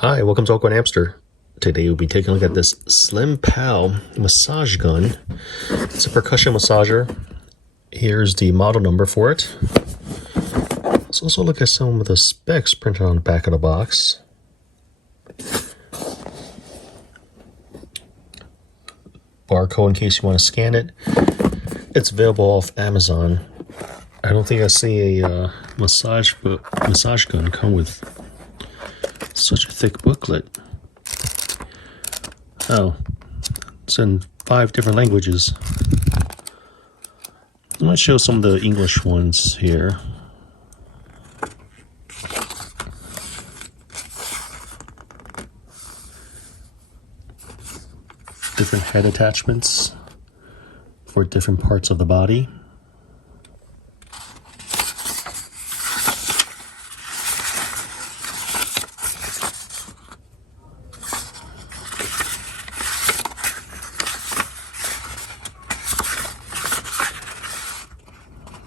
Hi, welcome to AwkwardHamster. Today we'll be taking a look at this Slimpal massage gun. It's a percussion massager. Here's the model number for it. Let's also look at some of the specs printed on the back of the box. Barcode in case you want to scan it. It's available off Amazon. I don't think I see a massage gun come with such a thick booklet. Oh, it's in 5 different languages. I might show some of the English ones here. Different head attachments for different parts of the body.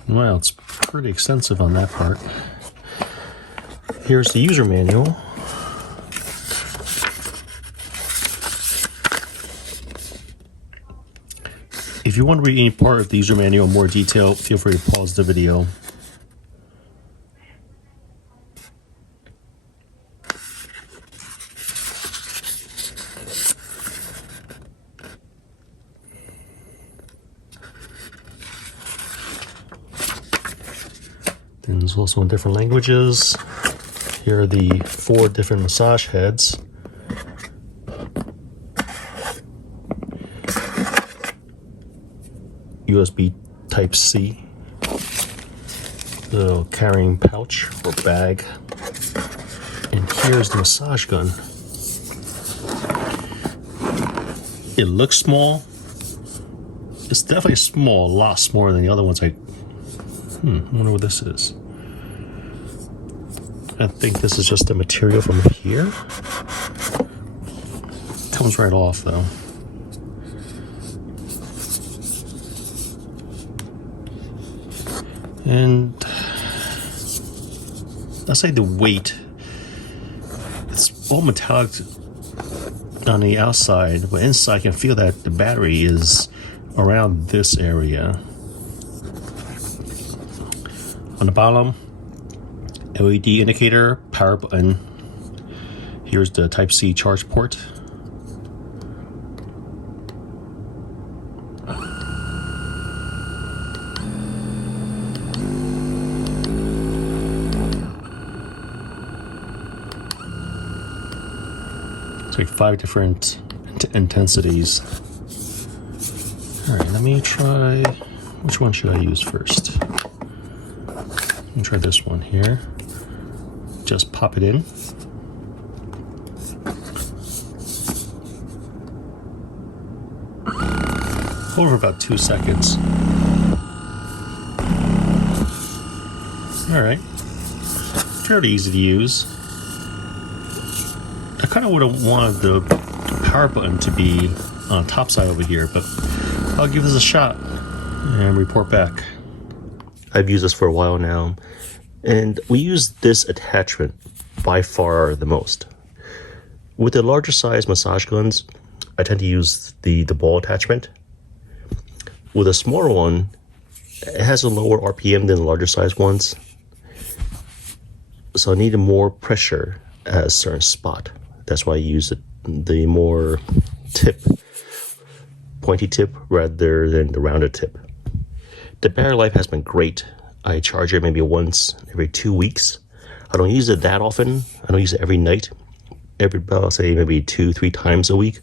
Wow, it's pretty extensive on that part. Here's the user manual. If you want to read any part of the user manual in more detail, feel free to pause the video. And there's also in different languages. Here are the 4 different massage heads. USB Type-C. Little carrying pouch or bag. And here's the massage gun. It looks small. It's definitely small, a lot smaller than the other ones. I wonder what this is. I think this is just the material from here. Comes right off though. And I'll say the weight, it's all metallic on the outside, but inside I can feel that the battery is around this area. On the bottom, LED indicator, power button. Here's the Type-C charge port. It's like 5 different intensities. All right, let me try, which one should I use first? Let me try this one here. Just pop it in. Hold for about 2 seconds. All right, fairly easy to use. I kind of would have wanted the power button to be on the top side over here, but I'll give this a shot and report back. I've used this for a while now, and we use this attachment by far the most. With the larger size massage guns, I tend to use the ball attachment. With a smaller one, it has a lower RPM than the larger size ones, so I needed more pressure at a certain spot. That's why I use the more pointy tip rather than the rounded tip. The battery life has been great. I charge it maybe once every 2 weeks. I don't use it that often. I don't use it every night. I'll say maybe 2-3 times a week.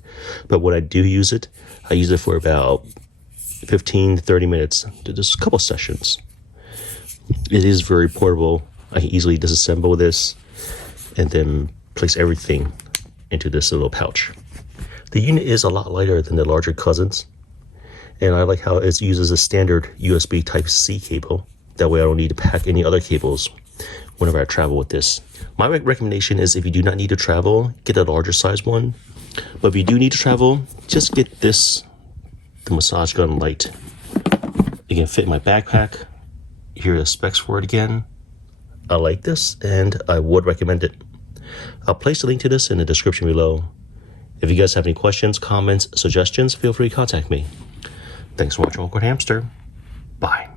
But when I do use it, I use it for about 15 to 30 minutes. Just a couple sessions. It is very portable. I can easily disassemble this and then place everything into this little pouch. The unit is a lot lighter than the larger cousins, and I like how it uses a standard USB Type-C cable. That way I don't need to pack any other cables whenever I travel with this. My recommendation is, if you do not need to travel, get a larger size one. But if you do need to travel, just get this, the massage gun light. It can fit in my backpack. Here are the specs for it again. I like this and I would recommend it. I'll place a link to this in the description below. If you guys have any questions, comments, suggestions, feel free to contact me. Thanks for watching Awkward Hamster. Bye.